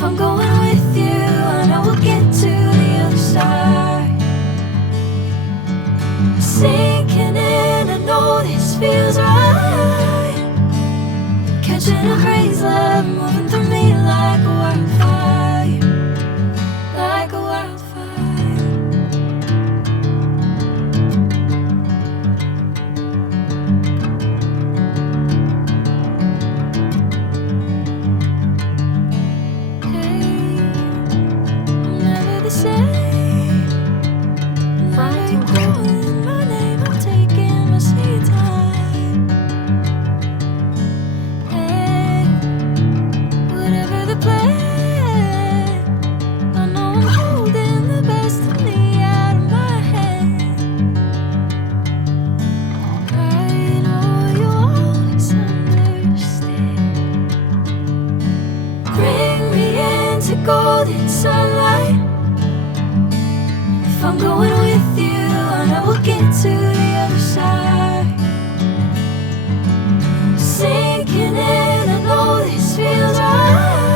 If I'm going with you, I know we'll get to the other side. Sinking in, I know this feels right. Catching a crazy love, moving through me like a wildfire, like a wildfire. Hey, I'm never the same. Never you calling my name, I'm taking my sweet time. Hey, whatever the plan, I know I'm holding the best of me out of my hand. I know you always understand. Bring me into golden sunlight. If I'm going with you, I know we'll get to the other side. Sinking in, I know this feels right.